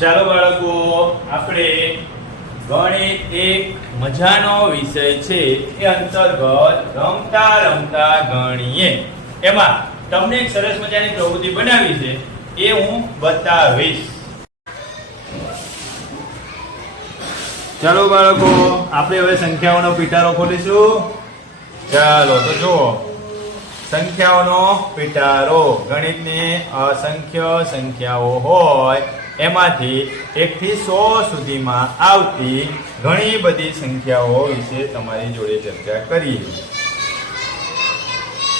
ચાલો બાળકો, આપણે ગણિત એક મજાનો વિષય છે એ અંતર્ગત રમતા રમતા ગણીએ. એમાં તમને એક સરસ મજાની પ્રવૃત્તિ બનાવી છે, એ હું બતાવીશ. ચાલો બાળકો, આપણે હવે સંખ્યાઓનો પીટારો ખોલીશું. ચાલો તો જુઓ, સંખ્યાઓનો પીટારો. ગણિતની અસંખ્ય સંખ્યાઓ હોય એમાંથી 1 થી 100 સુધીમાં આવતી ઘણી બધી સંખ્યાઓ વિશે તમારી જોડે ચર્ચા કરીએ.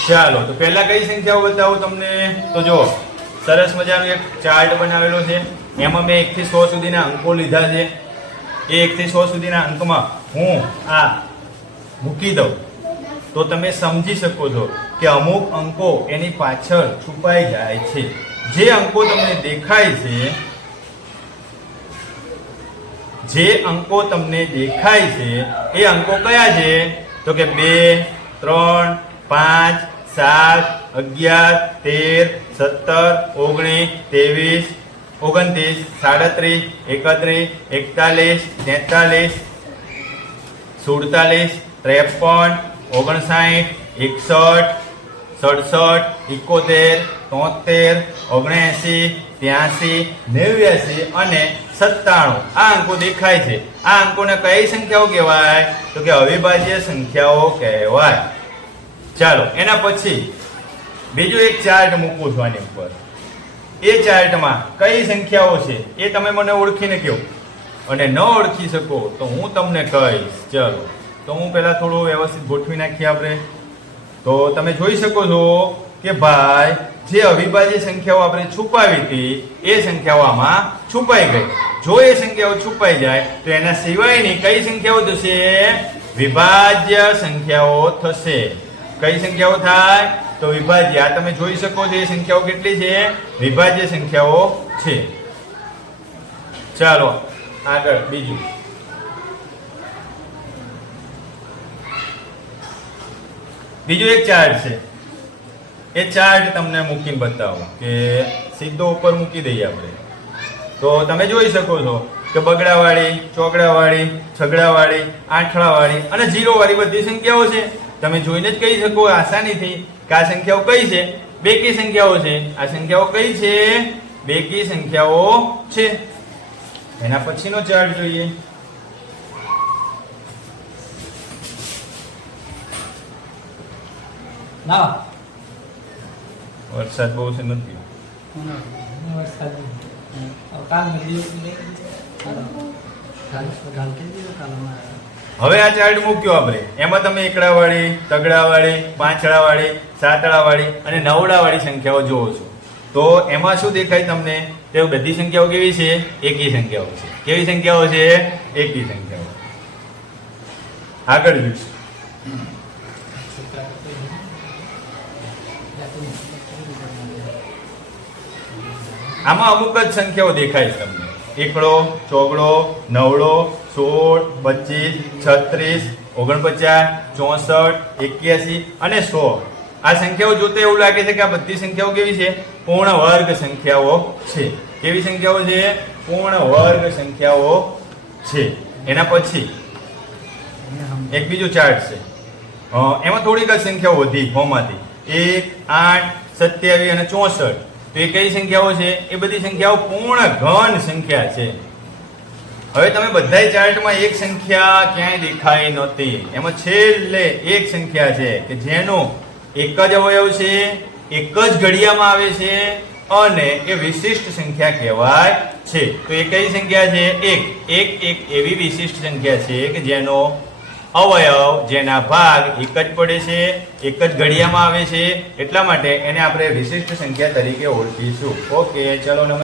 ચાલો તો પહેલા કઈ સંખ્યાઓ બતાવું તમને? તો જો સરસ મજાનો એક ચાર્ટ બનાવેલો છે. એમાં મેં 1 થી 100 સુધીના અંકો લીધા છે. એ 1 થી 100 સુધીના અંકમાં હું આ મૂકી દઉં તો તમે સમજી શકો છો કે અમુક અંકો એની પાછળ છુપાઈ જાય છે. જે અંકો તમને દેખાય છે, એ અંકો કયા છે? તો કે 2, 3, 5, 7, 11, 13, 17, 19, 23, 29, 37, 41, 43, 47, 53, 59, 61, 67, 71, 73, 79, 83, 89 અને 97 આ અંકો દેખાય છે. આ અંકોને કઈ સંખ્યાઓ કહેવાય? તો કે અવિભાજ્ય સંખ્યાઓ કહેવાય. ચાલો એના પછી બીજો એક ચાર્ટ મૂકું છું આની ઉપર. એ ચાર્ટમાં કઈ સંખ્યાઓ છે એ તમે મને ઓળખીને કહો, અને ન ઓળખી શકો તો હું તમને કહીશ. ચાલો તો હું પહેલા થોડું વ્યવસ્થિત ગોઠવી નાખીએ આપણે. તો તમે જોઈ શકો છો કે ભાઈ જે અવિભાજ્ય સંખ્યાઓ આપણે છુપાવી હતી એ સંખ્યાઓ આમાં છુપાઈ ગઈ. જો એ સંખ્યાઓ છુપાઈ જાય તો એના સિવાયની કઈ સંખ્યાઓ થશે? વિભાજ્ય સંખ્યાઓ થશે. કઈ સંખ્યાઓ થાય? તો વિભાજ્ય. આ તમે જોઈ શકો છો એ સંખ્યાઓ કેટલી છે? વિભાજ્ય સંખ્યાઓ છે. ચાલો આગળ બીજું. બીજો એક ચાર્ટ છે. એ ચાર્ટ તમને મૂકીને બતાવો કે સીધો ઉપર મૂકી દઈએ આપણે. તો તમે જોઈ શકો છો કે બગડાવાળી, ચોકડાવાળી, છગડાવાળી, આઠડાવાળી અને 0 વાળી બધી સંખ્યાઓ છે. તમે જોઈને જ કહી શકો આસાનીથી કે આ સંખ્યાઓ કઈ છે? બેકી સંખ્યાઓ છે. આ સંખ્યાઓ કઈ છે? બેકી સંખ્યાઓ છે. એના પછીનો ચાર્ટ જોઈએ. વરસાદ બહુ છે નથી. હવે આ ચાર્ટ મૂક્યો આપણે. એમાં તમે એકડાવાળી, તગડાવાળી, પાંચડાવાળી, સાતડાવાળી અને નવડાવાળી સંખ્યાઓ જોવો છો. તો એમાં શું દેખાય તમને? તે બધી સંખ્યાઓ કેવી છે? એકી સંખ્યાઓ છે. કેવી સંખ્યાઓ છે? એકી સંખ્યાઓ. આગળ જોઈશું. આમાં અમુક જ સંખ્યાઓ દેખાય છે તમને. એકડો, ચોગડો, નવડો, 16, 25, 36, 49, 64, 81 અને 100. આ સંખ્યાઓ જોતા એવું લાગે છે કે આ બધી સંખ્યાઓ કેવી છે? પૂર્ણ વર્ગ સંખ્યાઓ છે. કેવી સંખ્યાઓ છે? પૂર્ણ વર્ગ સંખ્યાઓ છે. એના પછી એક બીજો ચાર્ટ છે. એમાં થોડીક જ સંખ્યાઓ વધી હોમાંથી. 1, 8, 27 અને 64. તો એ કઈ સંખ્યાઓ છે? એ બધી સંખ્યાઓ પૂર્ણ ઘન સંખ્યા છે. હવે તમે બધા ચાર્ટમાં એક સંખ્યા ક્યાંય દેખાઈ નહોતી. એમાં છેલ્લે એક સંખ્યા છે કે જેનો એક જ અવયવ છે, એક જ ઘડિયામાં આવે છે અને એ વિશિષ્ટ સંખ્યા કહેવાય છે. તો એ કઈ સંખ્યા છે? એક એવી વિશિષ્ટ સંખ્યા છે કે જેનો અવયવ, જેના ભાગ એક જ પડે છે, એક જ ઘડિયામાં આવે છે. એટલા માટે એને આપણે વિશિષ્ટ સંખ્યા તરીકે ઓળખીશું. ઓકે, ચલો.